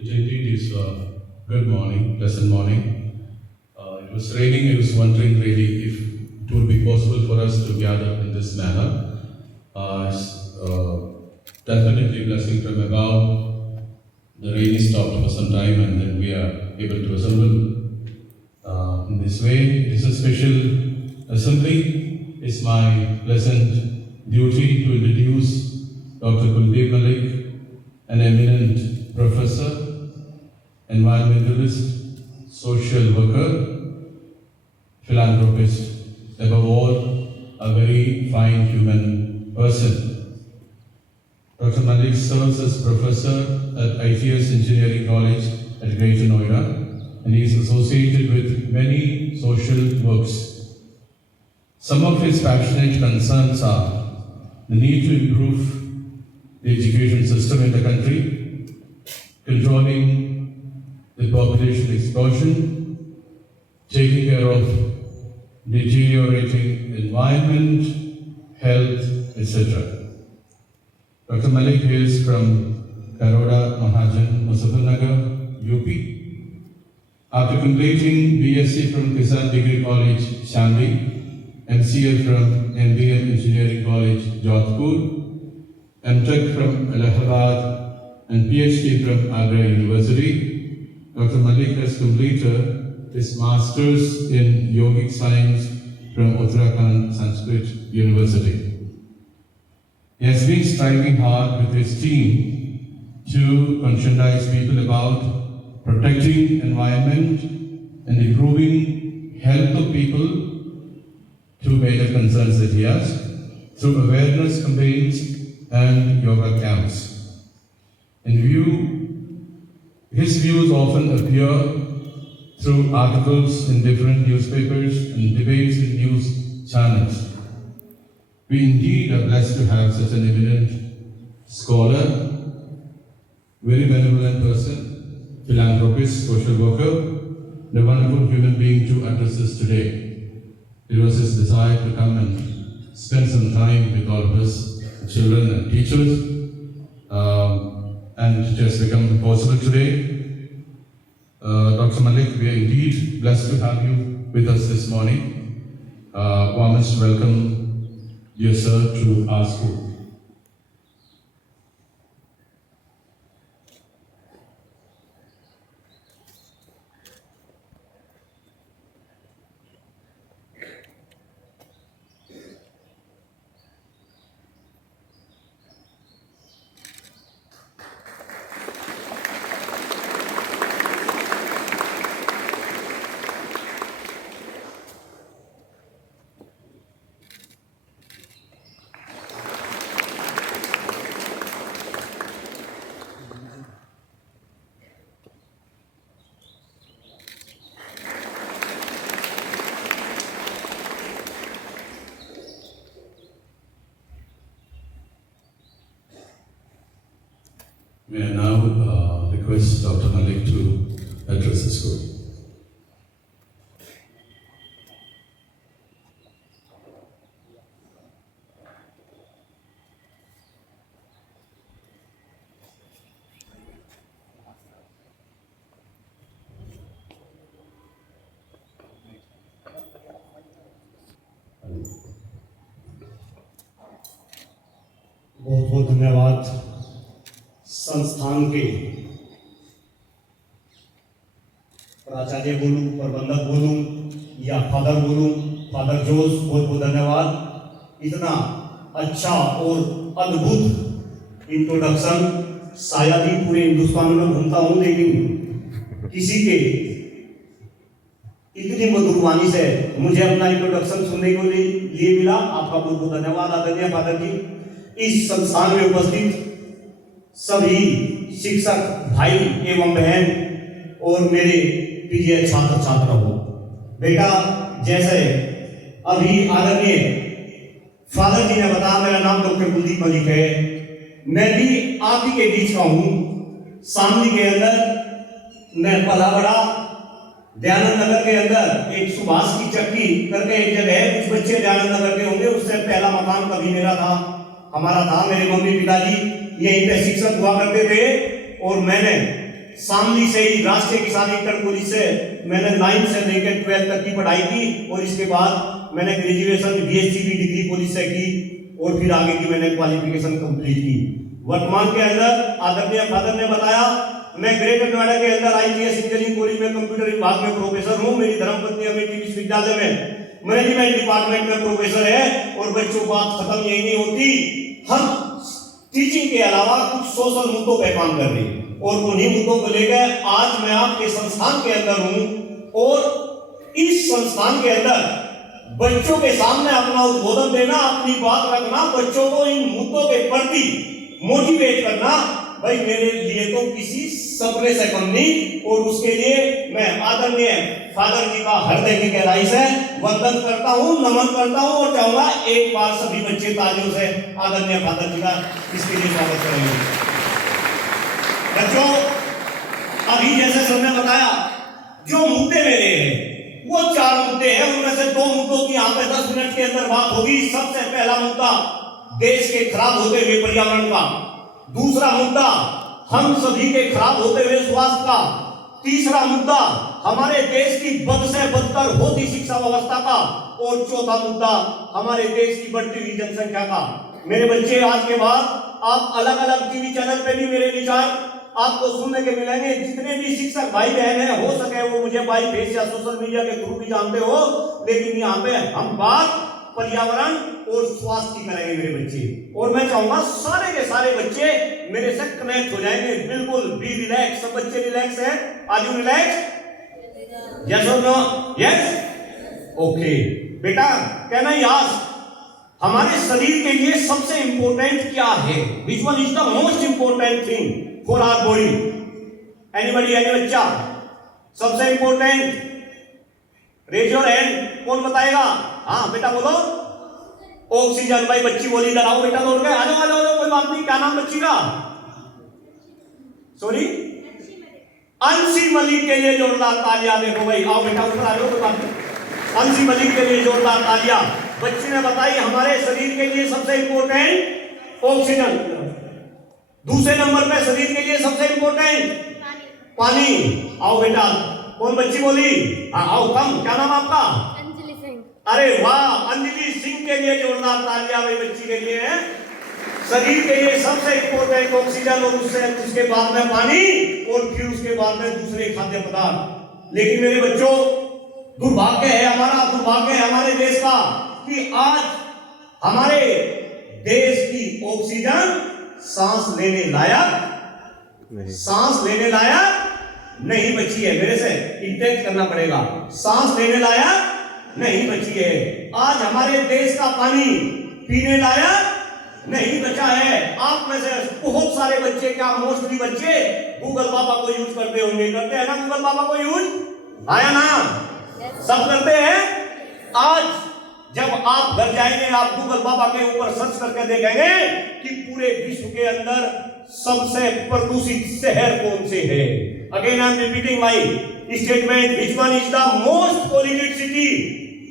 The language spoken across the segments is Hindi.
It indeed is good morning, pleasant morning. It was raining. I was wondering really if it would be possible for us to gather in this manner. It's definitely blessing from above. The rain is stopped for some time and then we are able to assemble in this way. It is a special assembly. It's my pleasant duty to introduce Dr. Kuldeep Malik, an eminent professor, environmentalist, social worker, philanthropist, above all, a very fine human person. Dr. Malik serves as professor at ITS Engineering College at Greater Noida, and he is associated with many social works. Some of his passionate concerns are the need to improve the education system in the country, controlling the population explosion, taking care of deteriorating environment, health, etc. Dr. Malik hails from Karoda, Mahajan, Muzaffarnagar, UP. After completing BSc from Kisan Degree College, Shamli, MCA from MBM Engineering College, Jodhpur, MTech from Allahabad, and PhD from Agra University, Dr. Malik has completed his Masters in Yogic Science from Uttarakhand Sanskrit University. He has been striving hard with his team to conscientize people about protecting environment and improving health of people, two major concerns that he has, through awareness campaigns and yoga camps. His views often appear through articles in different newspapers and debates in news channels. We indeed are blessed to have such an eminent scholar, very benevolent person, philanthropist, social worker, and a wonderful human being to address us today. It was his desire to come and spend some time with all of us, children and teachers, and it has become possible today. Dr. Malik, we are indeed blessed to have you with us this morning. Warmest welcome, dear sir, to our school. May I now request Dr. Malik to address the school. बहुत बहुत धन्यवाद संस्थान के प्राचार्य बोलूं, प्रबंधक बोलूं या फादर बोलूं, फादर जोश, बहुत बहुत धन्यवाद। इतना अच्छा और अद्भुत इंट्रोडक्शन शायद ही पूरे हिंदुस्तान में घूमता हूं, लेकिन किसी के इतनी मधुर वाणी से मुझे अपना इंट्रोडक्शन सुनने को लिए मिला। आपका बहुत बहुत धन्यवाद आदरणीय फादर जी। इस संस्थान में उपस्थित सभी शिक्षक भाई एवं बहन और मेरे प्रिय छात्र छात्रा हो, बेटा जैसे अभी आदरणीय फादर जी ने बताया, मेरा नाम डॉक्टर कुलदीप मलिक है। मैं भी आप ही के बीच का हूँ। शामली के अंदर मैं पला बड़ा, दयानंद नगर के अंदर एक सुभाष की चक्की करके एक जगह है, कुछ बच्चे दयानंद नगर के होंगे, उससे पहला मकान कभी मेरा था, हमारा था। मेरे मम्मी पिताजी यहीं पे शिक्षक हुआ करते थे और मैंने शामली से ही राष्ट्रीय किसान इंटर कॉलेज से मैंने 9 से लेकर 12 तक की पढ़ाई की और इसके बाद मैंने ग्रेजुएशन बीएससी डिग्री कॉलेज से की और फिर आगे की मैंने क्वालिफिकेशन कंप्लीट की। वर्तमान के अंदर आदरणीय फादर ने बताया मैं ग्रेटर नोएडा के अंदर आईटीएस इंजीनियरिंग कॉलेज में कंप्यूटर विभाग में प्रोफेसर हूं। मेरी धर्मपत्नी अमेठी विश्वविद्यालय में मैनेजमेंट डिपार्टमेंट में प्रोफेसर है। और बच्चों बात खत्म यही नहीं होती, हम टीचिंग के अलावा कुछ सोशल मुद्दों पर काम कर रहे हैं और उन्हीं मुद्दों को लेकर आज मैं आपके संस्थान के अंदर हूं और इस संस्थान के अंदर बच्चों के सामने अपना उद्बोधन देना, अपनी बात रखना, बच्चों को इन मुद्दों के प्रति मोटिवेट करना, भाई मेरे लिए तो किसी सपने से कम नहीं। और उसके लिए मैं आदरणीय फादर जी का हृदय की गहराई से वंदन करता हूं, नमन करता हूं और चाहूंगा एक बार सभी बच्चे तालियों से आदरणीय फादर जी का इसके लिए स्वागत करेंगे। बच्चों, अभी जैसे सबने बताया जो मुद्दे मेरे हैं वो 4 मुद्दे हैं, उनमें से 2 मुद्दों की यहाँ पे 10 मिनट के अंदर बात होगी। सबसे पहला मुद्दा देश के खराब होते हुए पर्यावरण का, दूसरा मुद्दा हम सभी के खराब होते हुए स्वास्थ्य का, तीसरा मुद्दा हमारे देश की बद से बदतर होती शिक्षा व्यवस्था का और चौथा मुद्दा हमारे देश की बढ़ती हुई जनसंख्या का। मेरे बच्चे, आज के बाद आप अलग अलग टीवी चैनल पे भी मेरे विचार आपको सुनने के मिलेंगे। जितने भी शिक्षक भाई बहन हैं, हो सके वो मुझे बाई फेस या सोशल मीडिया के थ्रू भी जानते हो, लेकिन यहाँ पे हम बात पर्यावरण और स्वास्थ्य की करेंगे मेरे बच्चे। और मैं चाहूंगा सारे के सारे बच्चे मेरे से कनेक्ट हो जाएंगे। बिल्कुल बी रिलैक्स, सब बच्चे रिलैक्स हैं। Are you relax? यस और नो? Yes, okay. बेटा कहना यस, हमारे शरीर के लिए सबसे इंपॉर्टेंट क्या है? Which one is the most important thing for our body? Anybody, any बच्चा? सबसे इंपॉर्टेंट, रेज योर हैंड, कौन बताएगा? हाँ बेटा बोलो। ऑक्सीजन। भाई बच्ची बोली, इधर आओ बेटा, दौड़ के आ जाओ आ जाओ, कोई बात नहीं। क्या नाम बच्ची का? सॉरी, अंशी मलिक के लिए जोरदार तालियां। देखो भाई, आओ बेटा ऊपर आ जाओ, कोई बात नहीं। अंशी मलिक के लिए जोरदार तालियां। बच्ची ने बताई हमारे शरीर के लिए सबसे इंपॉर्टेंट ऑक्सीजन। दूसरे नंबर पे शरीर के लिए सबसे इंपॉर्टेंट पानी। आओ बेटा, कौन बच्ची बोली? आओ, कम, क्या नाम आपका? अंजलि सिंह। अरे वाह, अंजलि सिंह के लिए जोरदार तालियां भाई बच्ची के लिए है। शरीर के लिए सबसे इंपॉर्टेंट ऑक्सीजन और उसके बाद में पानी और फिर उसके बाद में दूसरे खाद्य पदार्थ। लेकिन मेरे बच्चों, दुर्भाग्य है हमारा, दुर्भाग्य है हमारे देश का कि आज हमारे देश की ऑक्सीजन सांस लेने लायक नहीं बची है। मेरे से इंटेक्ट करना पड़ेगा, सांस लेने लायक नहीं बची है। आज हमारे देश का पानी पीने लायक नहीं बचा है। आप में से बहुत सारे बच्चे, क्या मोस्टली बच्चे गूगल बाबा को यूज करते होंगे, करते हैं ना? गूगल बाबा को यूज आया ना? सब करते हैं। आज जब आप घर जाएंगे, आप गूगल बाबा के ऊपर सर्च करके देखेंगे कि पूरे विश्व के अंदर सबसे प्रदूषित शहर कौन से है। Again I am repeating my statement, which one is the most polluted city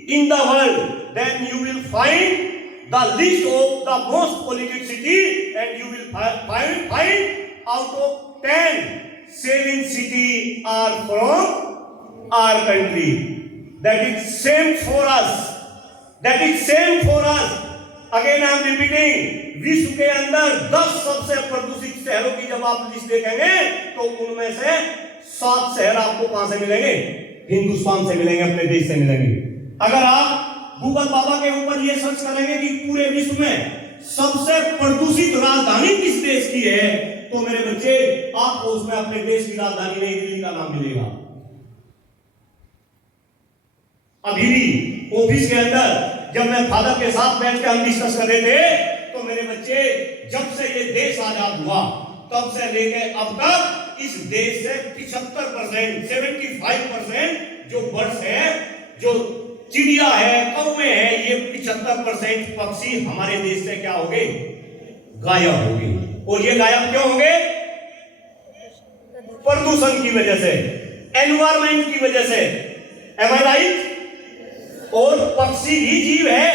in the world, then you will find the list of the most polluted city and you will find out of 10, 7 cities are from our country. That is same for us. That is same for us. Again I am repeating, विश्व के अंदर 10 सबसे प्रदूषित शहरों की जब आप लिस्ट देखेंगे तो उनमें से 7 शहर आपको कहां से मिलेंगे? हिंदुस्तान से मिलेंगे, अपने देश से मिलेंगे। अगर आप गूगल बाबा के ऊपर ये सर्च करेंगे कि पूरे विश्व में सबसे प्रदूषित राजधानी किस देश की है, तो मेरे बच्चे आपको उसमें अपने देश की राजधानी नई दिल्ली का नाम मिलेगा। अभी भी ऑफिस के अंदर जब मैं फादर के साथ बैठ के हम डिस्कस कर रहे थे, तो मेरे बच्चे, जब से ये देश आजाद हुआ तब से लेकर अब तक इस देश से 75%, 75% जो बर्ड्स है, जो चिड़िया है, कौवे हैं, ये 75% पक्षी हमारे देश से क्या हो गए? गायब हो गए। और ये गायब क्यों होंगे? प्रदूषण की वजह से, एनवायरमेंट की वजह से। M I right? और पक्षी भी जीव है,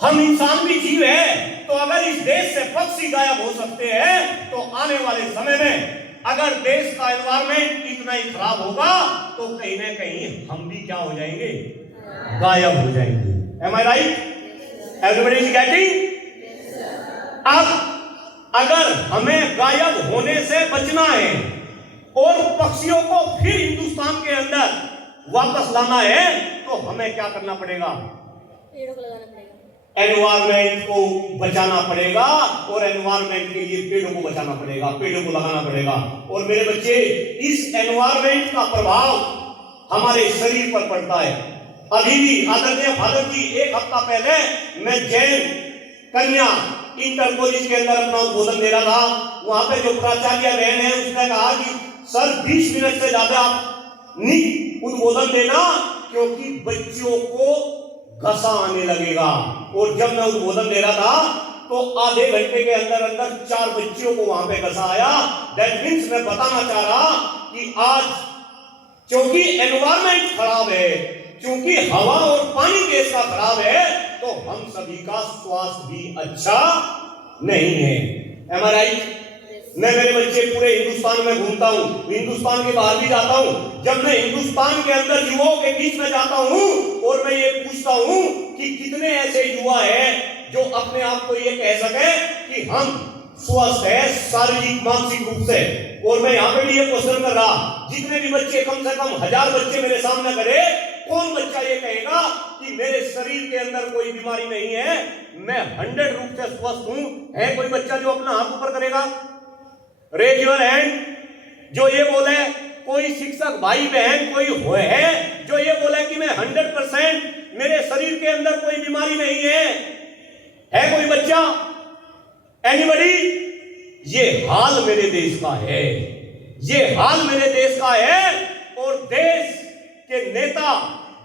हम इंसान भी जीव है। तो अगर इस देश से पक्षी गायब हो सकते हैं, तो आने वाले समय में अगर देश का एनवायरमेंट इतना ही खराब होगा तो कहीं ना कहीं हम भी क्या हो जाएंगे, गायब हो जाएंगे। Am I right? Everybody is getting? अब अगर हमें गायब होने से बचना है और पक्षियों को फिर हिंदुस्तान के अंदर वापस लाना है तो हमें क्या करना पड़ेगा? पेड़ों को लगाना पड़ेगा, एनवायरमेंट को बचाना पड़ेगा और एनवायरमेंट के लिए पेड़ों को बचाना पड़ेगा, पेड़ों को लगाना पड़ेगा। और मेरे बच्चे, इस एनवायरमेंट का प्रभाव हमारे शरीर पर पड़ता है। अभी भी आदरणीय फादर जी, एक हफ्ता पहले मैं जैन कन्या इंटर कॉलेज के अंदर अपना उद्बोधन दे रहा था। वहां पे जो प्राचार्य बहन है उसने कहा कि सर 20 मिनट से ज्यादा नहीं उद्बोधन देना, क्योंकि बच्चों को घसा आने लगेगा। और जब मैं उद्बोधन दे रहा था तो आधे घंटे के अंदर अंदर 4 बच्चियों को वहां पे घसा आया। दैट मीन्स मैं बताना चाह रहा कि आज क्योंकि एनवायरमेंट खराब है, क्योंकि हवा और पानी गैस का खराब है, तो हम सभी का स्वास्थ्य भी अच्छा नहीं है। M I right? मैं मेरे बच्चे पूरे हिंदुस्तान में घूमता हूँ, हिंदुस्तान के बाहर भी जाता हूँ। जब मैं हिंदुस्तान के अंदर युवाओं के बीच में जाता हूँ और मैं ये पूछता हूँ कि कितने ऐसे युवा हैं जो अपने आप को ये कह सके कि हम स्वस्थ है शारीरिक मानसिक रूप से। और मैं यहाँ पे भी ये क्वेश्चन कर रहा, जितने भी बच्चे, कम से कम 1000 बच्चे मेरे सामने करे, कौन बच्चा ये कहेगा कि मेरे शरीर के अंदर कोई बीमारी नहीं है, मैं 100 रूप से स्वस्थ हूं? है कोई बच्चा जो अपना हाथ ऊपर करेगा? Raise your hand. जो ये बोले, कोई शिक्षक भाई बहन कोई है जो ये बोले कि मैं 100% मेरे शरीर के अंदर कोई बीमारी नहीं है कोई बच्चा? एनीबॉडी? ये हाल मेरे देश का है, ये हाल मेरे देश का है। और देश के नेता,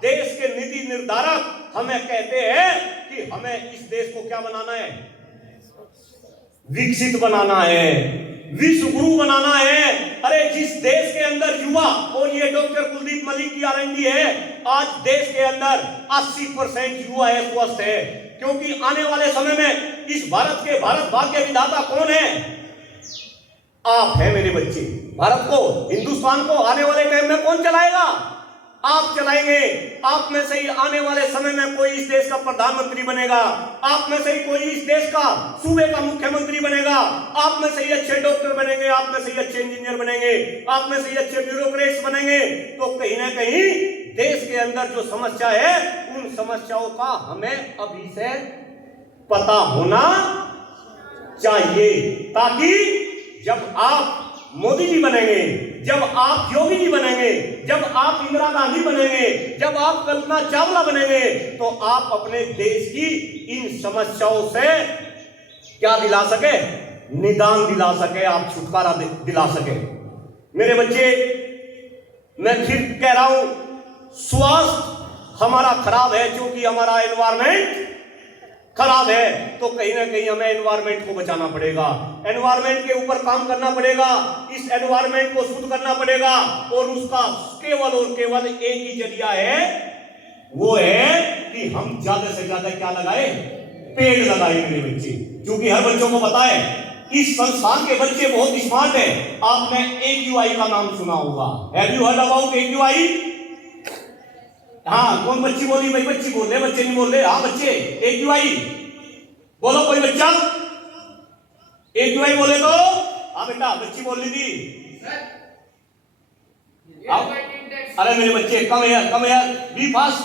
देश के नीति निर्धारक हमें कहते हैं कि हमें इस देश को क्या बनाना है? विकसित बनाना है, विश्व गुरु बनाना है। अरे जिस देश के अंदर युवा, और ये डॉक्टर कुलदीप मलिक की गारंटी है, आज देश के अंदर 80% युवा है, स्वस्थ है। क्योंकि आने वाले समय में इस भारत के भारत भाग्य विधाता कौन है? आप हैं मेरे बच्चे। भारत को, हिंदुस्तान को आने वाले टाइम में कौन चलाएगा? आप चलाएंगे। आप में से ही आने वाले समय में कोई इस देश का प्रधानमंत्री बनेगा, आप में से ही कोई इस देश का सूबे का मुख्यमंत्री बनेगा, आप में से ही अच्छे डॉक्टर बनेंगे, आप में से ही अच्छे इंजीनियर बनेंगे, आप में से ही अच्छे ब्यूरोक्रेट्स बनेंगे। तो कहीं ना कहीं देश के अंदर जो समस्या है, उन समस्याओं का हमें अभी से पता होना चाहिए, ताकि जब आप मोदी जी बनेंगे, जब आप योगी जी बनेंगे, जब आप इंदिरा गांधी बनेंगे, जब आप कल्पना चावला बनेंगे, तो आप अपने देश की इन समस्याओं से क्या दिला सके? निदान दिला सके, आप छुटकारा दिला सके। मेरे बच्चे, मैं फिर कह रहा हूं, स्वास्थ्य हमारा खराब है क्योंकि हमारा एनवायरमेंट खराब है। तो कहीं ना कहीं हमें एनवायरमेंट को बचाना पड़ेगा, एनवायरमेंट के ऊपर काम करना पड़ेगा, इस एनवायरमेंट को शुद्ध करना पड़ेगा। और उसका केवल और केवल एक ही जरिया है, वो है कि हम ज्यादा से ज्यादा क्या लगाए? पेड़ लगाए मेरे बच्चे। क्योंकि हर बच्चों को पता है इस संस्थान के बच्चे बहुत स्मार्ट है। आपने AQI का नाम सुना होगा, have you heard about AQI? हाँ, कौन बच्ची बोली? भाई बच्ची बोल रहे, बच्चे नहीं बोल रहे। हाँ बच्चे, AQI बोलो, कोई बच्चा AQI बोले तो? हाँ बेटा, बच्ची बोल ली थी। अरे मेरे बच्चे, come here, be fast,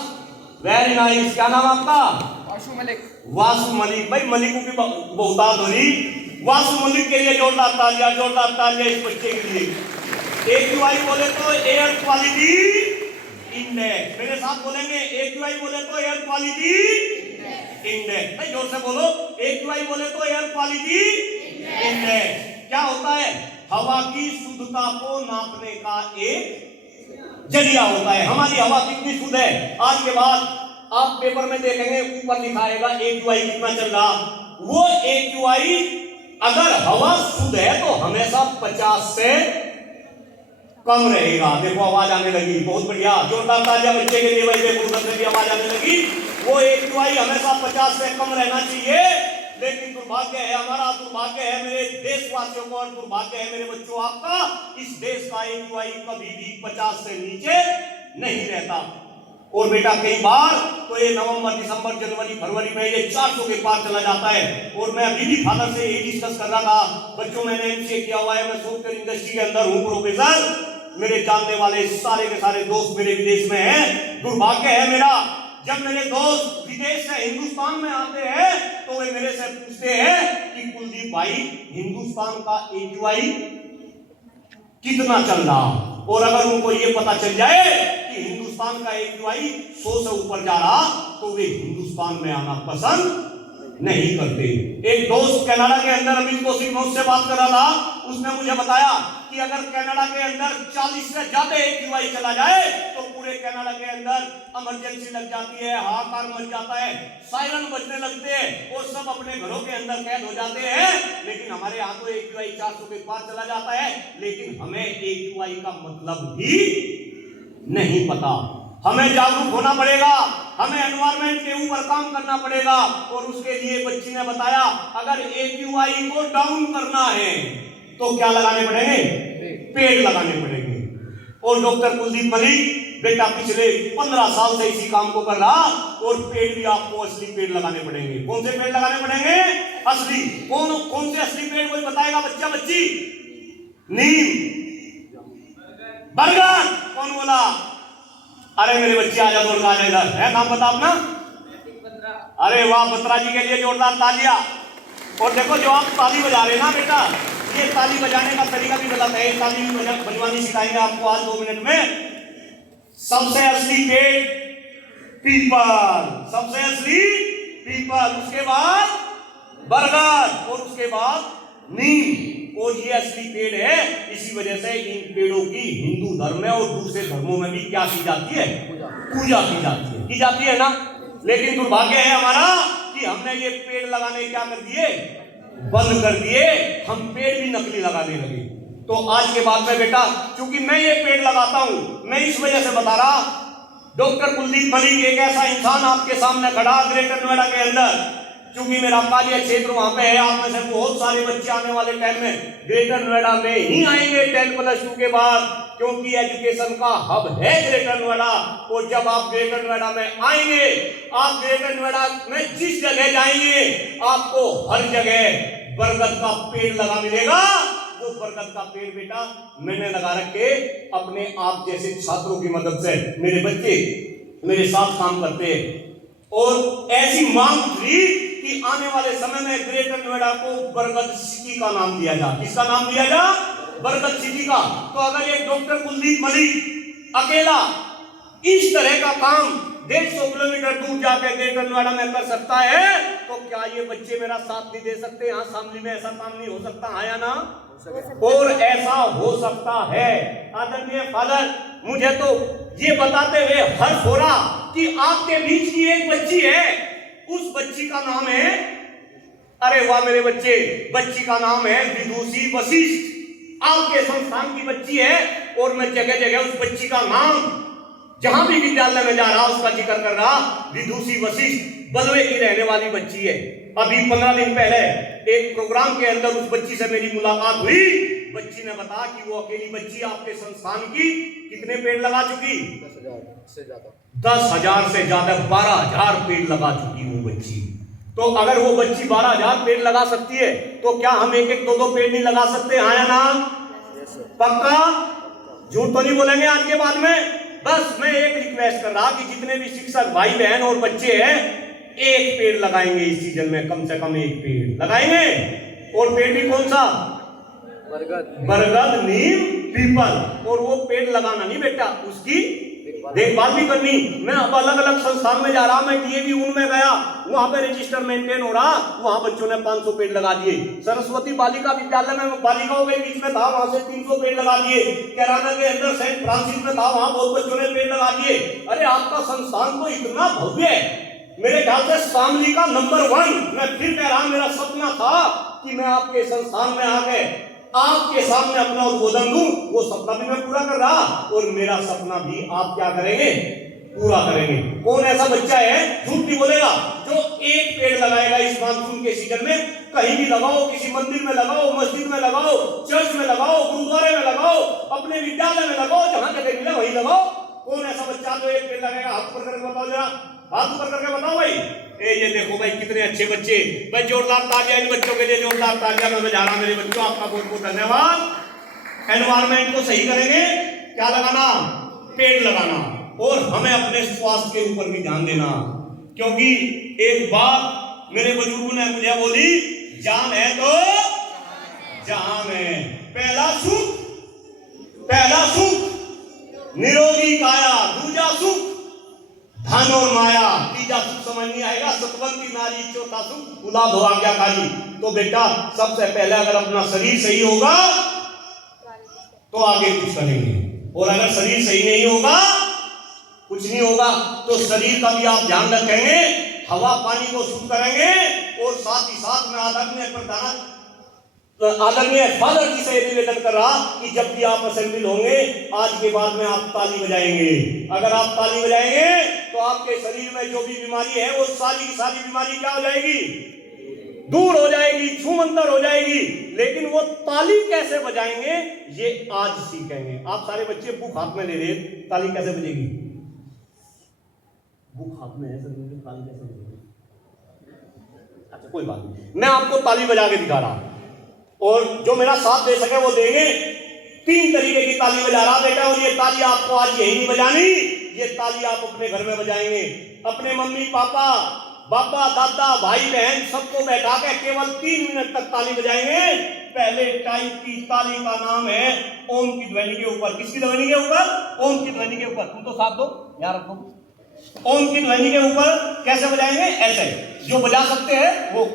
very nice. क्या नाम आपका? वासु मलिक। वासु मलिक। भाई मलिकों की बहुतायत हो रही। वासु मलिक के लिए जोरदार तालियां, जोरदार तालियां इस बच्चे के लिए। AQI बोले तो एयर क्वालिटी इंडेक्स। मेरे साथ बोलेंगे, AQI बोले तो एयर क्वालिटी इंडेक्स। भाई जोर से बोलो, AQI बोले तो एयर क्वालिटी इंडेक्स। क्या होता है? हवा की शुद्धता को नापने का एक जरिया होता है। हमारी हवा कितनी शुद्ध है? आज के बाद आप पेपर में देखेंगे, ऊपर लिखाएगा AQI कितना चल रहा। वो AQI अगर हवा शुद्ध है तो हमेशा 50 से कम रहेगा। देखो आवाज आने लगी, बहुत बढ़िया, जोरदार तालियां बच्चे के लिए। भाई देखो उधर से भी आवाज आने लगी। वो AQI हमेशा 50 से कम रहना चाहिए, लेकिन दुर्भाग्य है हमारा, दुर्भाग्य है मेरे देशवासियों को और दुर्भाग्य है मेरे बच्चों आपका, इस देश का AQI कभी भी 50 से नीचे नहीं रहता। और बेटा कई बार तो ये नवंबर, दिसंबर, जनवरी, फरवरी में ये 400 के पार चला जाता है। और मैं अभी भी फादर से यही डिस्कस कर रहा था, बच्चों मैंने MCA किया हुआ है, मैं सॉफ्टवेयर इंडस्ट्री के अंदर हूँ प्रोफेसर, मेरे जानने वाले सारे के सारे दोस्त मेरे विदेश में हैं। दुर्भाग्य है मेरा, जब मेरे दोस्त विदेश से हिंदुस्तान में आते हैं तो वे मेरे से पूछते हैं कि कुलदीप भाई हिंदुस्तान का AQI कितना चल रहा, और अगर उनको ये पता चल जाए कि हिंदुस्तान का AQI 100 से ऊपर जा रहा तो वे हिंदुस्तान में आना पसंद नहीं करते। एक दोस्त कनाडा के अंदर, अमित कौशिक में उससे बात कर रहा था, उसने मुझे बताया कि अगर कनाडा के अंदर 40 से ज्यादा AQI चला जाए तो पूरे कनाडा के अंदर इमरजेंसी लग जाती है, हाहाकार मच जाता है, सायरन बजने लगते हैं और सब अपने घरों के अंदर कैद हो जाते हैं। लेकिन हमारे यहाँ तो AQI 400 के पार चला जाता है, लेकिन हमें AQI का मतलब भी नहीं पता। हमें जागरूक होना पड़ेगा, हमें एनवायरमेंट के ऊपर काम करना पड़ेगा। और उसके लिए बच्ची ने बताया अगर AQI को डाउन करना है तो क्या लगाने पड़ेंगे? पेड़ लगाने पड़ेंगे। और डॉक्टर कुलदीप मलिक बेटा पिछले 15 साल से इसी काम को कर रहा, और पेड़ भी आपको असली पेड़ लगाने पड़ेंगे। कौन से पेड़ लगाने पड़ेंगे? असली। कौन से असली पेड़ कोई बताएगा बच्चा बच्ची? नीम, बरगद। कौन बोला? अरे मेरे बच्चे आ जाओ, दौड़ का इधर है, नाम बता अपना। अरे वाह, बत्रा जी के लिए जोरदार तालियां। और देखो जो आप ताली बजा रहे ना बेटा, ये ताली बजाने का तरीका भी गलत है, ताली भी बजवानी सिखाएंगे आपको आज 2 मिनट में। सबसे असली पेड़ पीपल, सबसे असली पीपल, उसके बाद बरगद और उसके बाद नीम। और ये असली पेड़ है, इसी वजह से इन पेड़ों की हिंदू धर्म में और दूसरे धर्मों में भी क्या की जाती है? पूजा की जाती है ना। लेकिन दुर्भाग्य है हमारा कि हमने ये पेड़ लगाने क्या कर दिए? बंद कर दिए। हम पेड़ भी नकली लगाने लगे। तो आज के बाद में बेटा, क्योंकि मैं ये पेड़ लगाता हूं, मैं इस वजह से बता रहा, डॉक्टर कुलदीप मलिक एक ऐसा इंसान आपके सामने खड़ा ग्रेटर नोएडा के अंदर, क्योंकि मेरा कार्य क्षेत्र वहां पे है। आप में से बहुत सारे बच्चे आने वाले टाइम में ग्रेटर नोएडा में ही आएंगे 10+2 के बाद, क्योंकि एजुकेशन का हब है ग्रेटर नोएडा। और जब आप ग्रेटर नोएडा में आएंगे, आप ग्रेटर नोएडा में जिस जगह जाएंगे आपको हर जगह बरगद का पेड़ लगा मिलेगा। वो बरगद का पेड़ बेटा मैंने लगा रखे अपने आप जैसे छात्रों की मदद से। मेरे बच्चे मेरे साथ काम करते हैं और ऐसी मांग थी कि आने वाले समय में ग्रेटर नोएडा को बरगद सिटी का नाम दिया जा। किसका नाम दिया जा? बरगद सिटी का। तो अगर एक डॉक्टर कुलदीप मलिक अकेला इस तरह का काम 150 किलोमीटर दूर जाकर ग्रेटर नोएडा में कर सकता है, तो क्या ये बच्चे मेरा साथ नहीं दे सकते? यहाँ शामली में ऐसा काम नहीं हो सकता है या ना? और ऐसा हो सकता है। आदरणीय फादर, मुझे तो ये बताते हुए हर्ष हो रहा कि आपके बीच की एक बच्ची है, उस बच्ची का नाम है, अरे वाह मेरे बच्चे, बच्ची का नाम है विदुषी वशिष्ठ। आपके संस्थान की बच्ची है और मैं जगह जगह उस बच्ची का नाम जहां भी विद्यालय में जा रहा उसका जिक्र कर रहा। विदुषी वशिष्ठ बलवे की रहने वाली बच्ची है। अभी 15 दिन पहले एक प्रोग्राम के अंदर उस बच्ची से मेरी मुलाकात हुई। बच्ची ने बताया कि वो अकेली बच्ची आपके संस्थान की कितने पेड़ लगा चुकी? 10,000 से ज्यादा 12,000 पेड़ लगा चुकी वो बच्ची। तो अगर वो बच्ची 12,000 पेड़ लगा सकती है, तो क्या हम 1-1, 2-2 पेड़ नहीं लगा सकते? हाँ या ना? पक्का? झूठ तो नहीं बोलेंगे आज के बाद में? बस मैं एक रिक्वेस्ट कर रहा कि जितने भी शिक्षक भाई बहन और बच्चे हैं, एक पेड़ लगाएंगे इस सीजन में, कम से कम एक पेड़ लगाएंगे। और पेड़ भी कौन सा? बरगद, नीम, पीपल। और वो पेड़ लगाना नहीं बेटा, उसकी देखभाल भी करनी। मैं अब अलग अलग संस्थान में जा रहा, मैं DAV ऊन में गया, वहां पे रजिस्टर मेंटेन हो रहा, वहां बच्चों ने 500 पेड़ लगा दिए। सरस्वती बालिका विद्यालय में बालिकाओं के बीच में था, वहां से 300 पेड़ लगा दिए। कैराना के अंदर सेंट फ्रांसिस में था, वहां बहुत बच्चों ने पेड़ लगा दिए। अरे आपका संस्थान तो इतना भव्य है, मेरे ख्याल से शामली का नंबर 1। मैं फिर कह रहा, मेरा सपना था कि मैं आपके संस्थान में आके आपके सामने अपना उद्बोधन दूं। वो सपना भी मैं पूरा कर रहा, और मेरा सपना भी आप क्या करेंगे? पूरा करेंगे। कौन ऐसा बच्चा है झूठ नहीं बोलेगा जो एक पेड़ लगाएगा इस मानसून के सीजन में? कहीं भी लगाओ, किसी मंदिर में लगाओ, मस्जिद में लगाओ, चर्च में लगाओ, गुरुद्वारे में लगाओ, अपने विद्यालय में लगाओ, जहां जगह मिला वहीं लगाओ। कौन ऐसा बच्चा जो एक पेड़ लगाएगा? हाथ ऊपर करके बताओ जरा, हाथ ऊपर करके बताओ भाई। ये देखो भाई कितने अच्छे बच्चे, भाई जोरदार तालियां इन बच्चों के लिए, जोरदार तालियां मैं बजा रहा हूं मेरे बच्चों, आपका बहुत बहुत धन्यवाद। एनवायरमेंट को सही करेंगे, क्या लगाना? पेड़ लगाना। और हमें अपने स्वास्थ्य के ऊपर भी ध्यान देना, क्योंकि एक बात मेरे बुजुर्गों ने मुझे बोली, जान है तो जहान है। पहला सुख निरोगी काया, दूजा सुख धन और माया, तीजा सुख समझ नहीं आएगा सतवंती नारी, चौथा सुख गुलाब हो आज्ञाकारी। तो बेटा सबसे पहले अगर अपना शरीर सही होगा तो आगे कुछ करेंगे, और अगर शरीर सही नहीं होगा कुछ नहीं होगा। तो शरीर का भी आप ध्यान रखेंगे, हवा पानी को शुद्ध करेंगे, और साथ ही साथ में आदरणीय फादर जी से निवेदन कर रहा कि जब भी आप असेंबली होंगे आज के बाद में आप ताली बजाएंगे। अगर आप ताली बजाएंगे तो आपके शरीर में जो भी बीमारी है वो सारी की सारी बीमारी क्या हो जाएगी? दूर हो जाएगी, छूमंतर हो जाएगी। लेकिन वो ताली कैसे बजाएंगे ये आज सीखेंगे। आप सारे बच्चे बुक हाथ में ले रहे, ताली कैसे बजेगी? बुक हाथ में है सर, ताली कैसे बजेगी? अच्छा कोई बात नहीं, मैं आपको ताली बजा के दिखा रहा, और जो मेरा साथ दे सके वो देंगे। 3 तरीके की ताली बजा रहा बेटा, और ये ताली आपको आज यही नहीं बजानी, ये ताली आप अपने घर में बजाएंगे। अपने मम्मी पापा, बाबा दादा, भाई बहन सबको बैठा के केवल 3 मिनट तक ताली बजाएंगे। पहले टाइप की ताली का नाम है ओम की ध्वनि के ऊपर। किसकी ध्वनि के ऊपर? ओम की ध्वनि के ऊपर। तुम तो साथ दो, याद रखो। ओम की ध्वनि के ऊपर कैसे बजाएंगे? ऐसे, जो बजा सकते हैं वो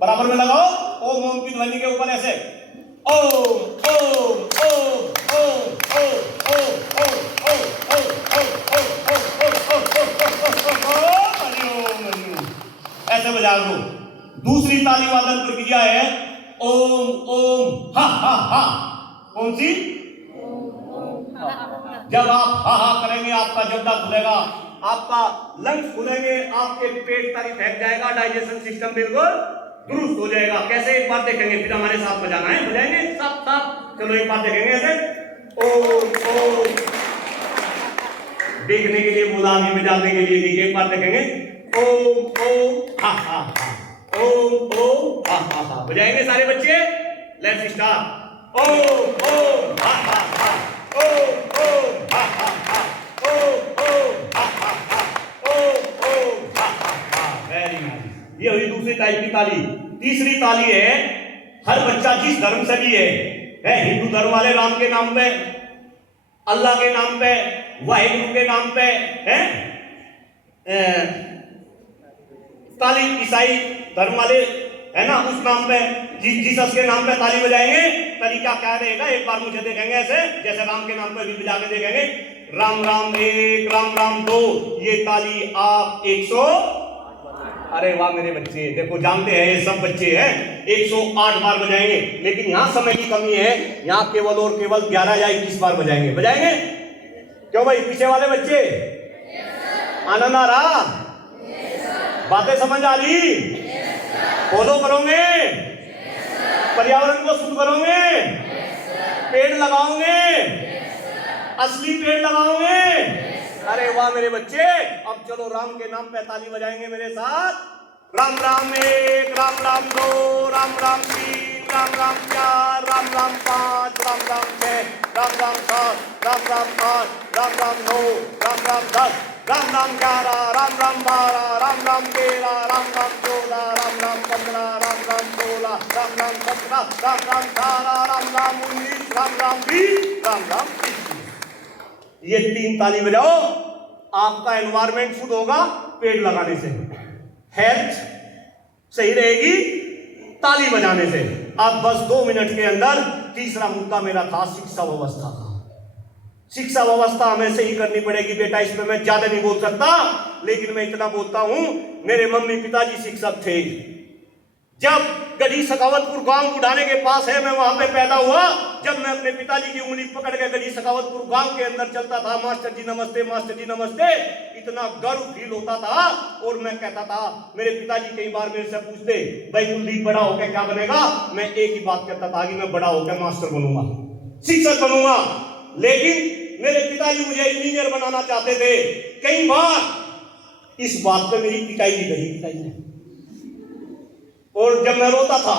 बराबर में लगाओ। ओम ओम की ध्वनि के ऊपर ऐसे ओम ओम ओम ओम ओम ओम ऐसे बजा दो। दूसरी ताली वादन प्रक्रिया है ओम ओम हा हा हा। कौन सी? जब आप हा हा करेंगे आपका जबड़ा खुलेगा, आपका लंग्स खुलेंगे, आपके पेट तक फेंक जाएगा, डाइजेशन सिस्टम बिल्कुल दुरुस्त हो जाएगा। कैसे? एक बार देखेंगे, फिर हमारे साथ बजाना है, बजाएंगे साथ साथ। चलो एक बार देखेंगे ऐसे ओम ओम, देखने के लिए बोला, आगे बजाने के लिए नहीं। एक बार देखेंगे ओम ओम हा हा हा, ओम ओम हा हा हा। बजाएंगे सारे बच्चे, लेट्स स्टार्ट। ओम ओम हा हा हा, ओम ओम हा हा हा, ओम ओम हा हा हा, ओम ओम हा हा हा। Very nice. ये हुई दूसरी टाइप की ताली। तीसरी ताली है, हर बच्चा जिस धर्म से भी है, हिंदू धर्म वाले राम के नाम पे, अल्लाह के नाम पे, वाहिगुरु के नाम पे है ताली, ईसाई धर्म वाले है ना उस नाम पे, जीसस के नाम पे ताली बजाएंगे। तरीका क्या रहेगा एक बार मुझे देखेंगे ऐसे, जैसे राम के नाम पे भी बजा के देखेंगे। राम राम 1, राम राम 2, ये ताली आप 100, अरे वाह मेरे बच्चे, देखो जानते हैं ये सब बच्चे हैं, 108 बार बजाएंगे। लेकिन यहाँ समय की कमी है, यहाँ केवल और केवल 11 या 21 बार बजाएंगे। बजाएंगे क्यों भाई? पीछे वाले बच्चे आनंद आ रहा? बातें समझ आ रही? फॉलो करोगे? पर्यावरण को शुद्ध करोगे? पेड़ लगाओगे? असली पेड़ लगाओगे? अरे वाह मेरे बच्चे। अब चलो राम के नाम पे ताली बजाएंगे मेरे साथ। राम राम 1, राम राम 2, राम राम 3, राम राम 4, राम राम 5, राम राम 6, राम राम 7, राम राम 8, राम राम 9, राम राम 10, राम राम 11, राम राम 12, राम राम 13, राम राम 14, राम राम 15, राम राम 16, राम राम 17, राम राम 18, राम राम 19, राम राम 20, राम राम 21। ये 3 ताली बजाओ, आपका एनवायरमेंट शुद्ध होगा पेड़ लगाने से, हेल्थ सही रहेगी ताली बजाने से। अब बस 2 मिनट के अंदर तीसरा मुद्दा मेरा था शिक्षा व्यवस्था का। शिक्षा व्यवस्था हमें सही करनी पड़ेगी बेटा, इसमें मैं ज्यादा नहीं बोल सकता, लेकिन मैं इतना बोलता हूं, मेरे मम्मी पिताजी शिक्षक थे, जब गढ़ी सखावतपुर गांव बुढ़ाने के पास है, मैं वहां पे पैदा हुआ। जब मैं अपने पिताजी की उंगली पकड़ के गढ़ी सखावतपुर गांव के अंदर चलता था, मास्टर जी नमस्ते, मास्टर जी नमस्ते, इतना गर्व फील होता था। और मैं कहता था, मेरे पिताजी कई बार मेरे से पूछते, भाई कुलदीप बड़ा होकर क्या बनेगा? मैं एक ही बात कहता था कि मैं बड़ा होकर मास्टर बनूंगा, शिक्षक बनूंगा। लेकिन मेरे पिताजी मुझे इंजीनियर बनाना चाहते थे। कई बार इस बात पे मेरी पिटाई भी गई पिताजी ने। और जब मैं रोता था,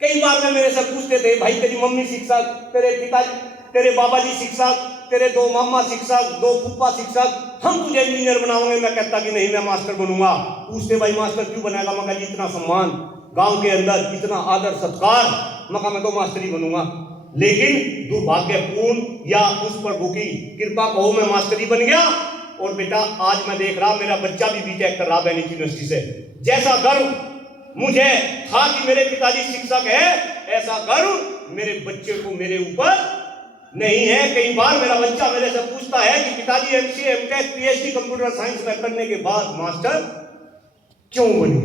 कई बार में मेरे से पूछते थे, भाई तेरी मम्मी शिक्षक, तेरे पिताजी, तेरे बाबा जी शिक्षक, तेरे 2 मामा शिक्षक, 2 फूफा शिक्षक, हम तुझे इंजीनियर बनाओगे। मैं कहता कि नहीं, मैं मास्टर बनूंगा। पूछते, भाई मास्टर क्यों बनाएगा? मैं कहा जी इतना सम्मान गांव के अंदर, इतना आदर सत्कार, मैं कहा मैं तो मास्टर ही बनूंगा। लेकिन दुर्भाग्यपूर्ण या उस प्रभु की कृपा कहो, मैं मास्टर ही बन गया। और बेटा आज मैं देख रहा, मेरा बच्चा भी बीटेक कर रहा दैनिक यूनिवर्सिटी से। जैसा गर्व मुझे था कि मेरे पिताजी शिक्षक है, ऐसा गर्व मेरे बच्चे को मेरे ऊपर नहीं है। कई बार मेरा बच्चा मेरे से पूछता है कि पिताजी MCA, MTech, PhD computer science में करने के बाद मास्टर क्यों बने?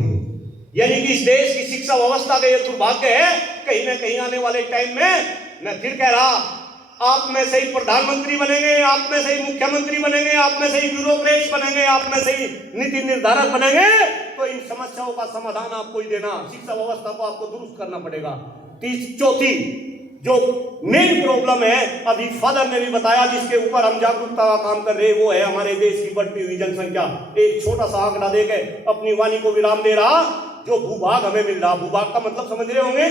यानी कि इस देश की शिक्षा व्यवस्था का यह दुर्भाग्य है। कहीं ना कहीं आने वाले टाइम में, मैं फिर कह रहा, आप में से ही प्रधानमंत्री बनेंगे, आप में से ही मुख्यमंत्री बनेंगे, आप में से ही ब्यूरोक्रेट्स बनेंगे, आप में से ही नीति निर्धारक बनेंगे। तो इन समस्याओं का समाधान आपको ही देना, शिक्षा व्यवस्था को आपको दुरुस्त करना पड़ेगा। चौथी जो मेन प्रॉब्लम है, अभी फादर ने भी बताया, जिसके ऊपर हम जागरूकता का काम कर रहे हैं, वो है हमारे देश की बढ़ती हुई जनसंख्या। एक छोटा सा आंकड़ा देके अपनी वाणी को विराम दे रहा, जो भूभाग हमें मिल रहा, भूभाग का मतलब समझ रहे होंगे,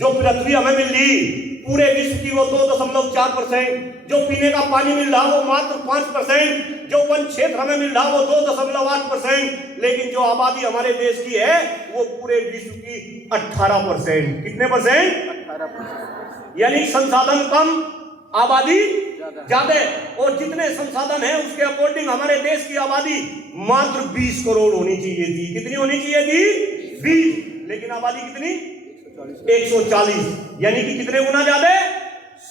जो पृथ्वी हमें मिल रही पूरे विश्व की, वो 2.4%। जो पीने का पानी मिल रहा वो मात्र 5%। जो वन क्षेत्र हमें मिल रहा वो 2.8%। लेकिन जो आबादी हमारे देश की है वो पूरे विश्व की 18%। कितने परसेंट? 18%। यानी संसाधन कम, आबादी ज्यादा। और जितने संसाधन है उसके अकॉर्डिंग हमारे देश की आबादी मात्र 20 करोड़ होनी चाहिए थी। कितनी होनी चाहिए थी? 20। लेकिन आबादी कितनी? 140। यानी कि कितने गुना ज्यादा?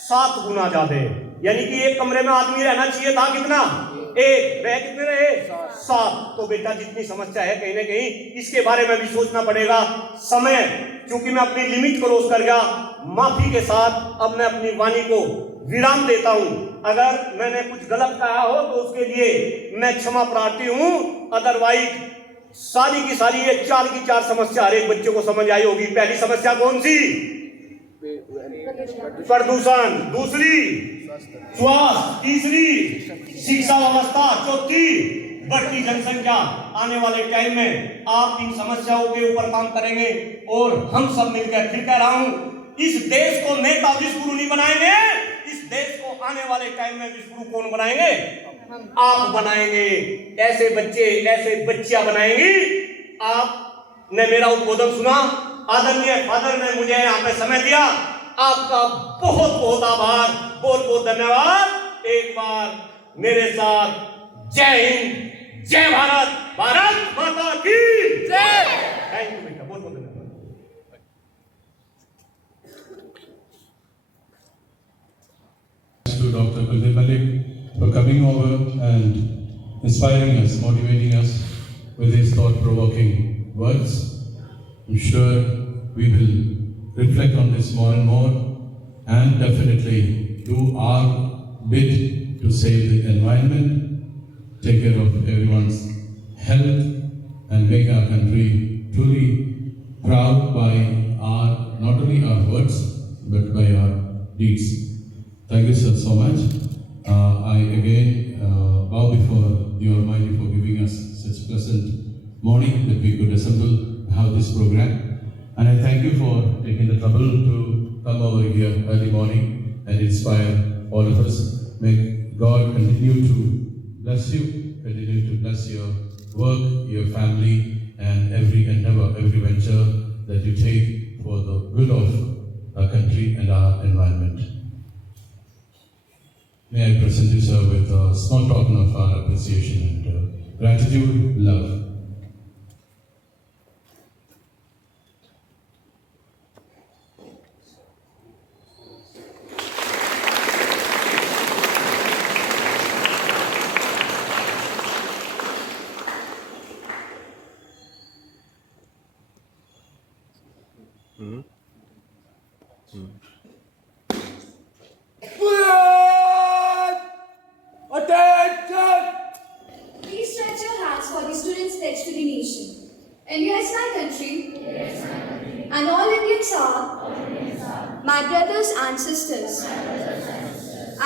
7 गुना ज्यादा। यानी कि एक कमरे में आदमी रहना चाहिए था कितना? एक। रह कितने रहे? 7। तो बेटा जितनी समस्या है, कहीं ना कहीं इसके बारे में भी सोचना पड़ेगा। समय, क्योंकि मैं अपनी लिमिट क्रॉस कर गया, माफी के साथ अब मैं अपनी वाणी को विराम देता हूं। अगर मैंने कुछ गलत कहा हो तो उसके लिए मैं क्षमा प्रार्थी हूं। अदरवाइज सारी की सारी ये 4 की 4 समस्या हर एक बच्चे को समझ आई होगी। पहली समस्या कौन सी? प्रदूषण। दूसरी स्वास्थ्य। तीसरी शिक्षा व्यवस्था। चौथी बढ़ती जनसंख्या। आने वाले टाइम में आप इन समस्याओं के ऊपर काम करेंगे और हम सब मिलकर, फिर कह रहा हूं, इस देश को नेता विश्वगुरु नहीं बनाएंगे, इस देश को आने वाले टाइम में विश्वगुरु कौन बनाएंगे? आप बनाएंगे। ऐसे बच्चे, ऐसे बच्चियां बनाएंगी। आपने मेरा उद्बोधन सुना, आदरणीय फादर ने मुझे यहाँ पे समय दिया, आपका बहुत बहुत आभार, बहुत बहुत धन्यवाद। एक बार मेरे साथ जय हिंद, जय भारत, भारत माता की जय। थैंक यू बेटा, बहुत बहुत धन्यवाद। To Dr. Kuldeep Malik for coming over and inspiring us, motivating us with his thought-provoking words. I'm sure we will reflect on this more and more and definitely do our bit to save the environment, take care of everyone's health and make our country truly proud by our, not only our words, but by our deeds. Thank you, sir, so much. I again bow before the Almighty for giving us such pleasant morning that we could assemble and have this program. And I thank you for taking the trouble to come over here early morning and inspire all of us. May God continue to bless you, continue to bless your work, your family, and every endeavor, every venture that you take for the good of our country and our environment. May I present you, sir, with a small token of our appreciation and gratitude, love.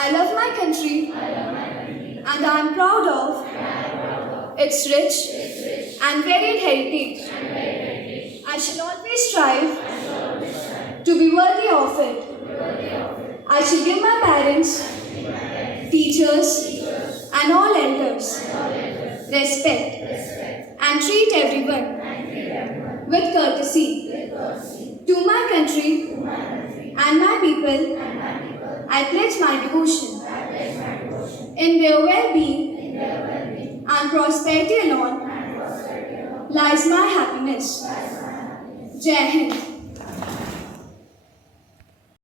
I love my country and I am proud of its rich and varied heritage. I shall always strive to be worthy of it. I shall give my parents, teachers, and all elders respect and treat everyone with courtesy. To my country and my people, I pledge my devotion. In their well-being and prosperity alone lies my happiness. Jai Hind.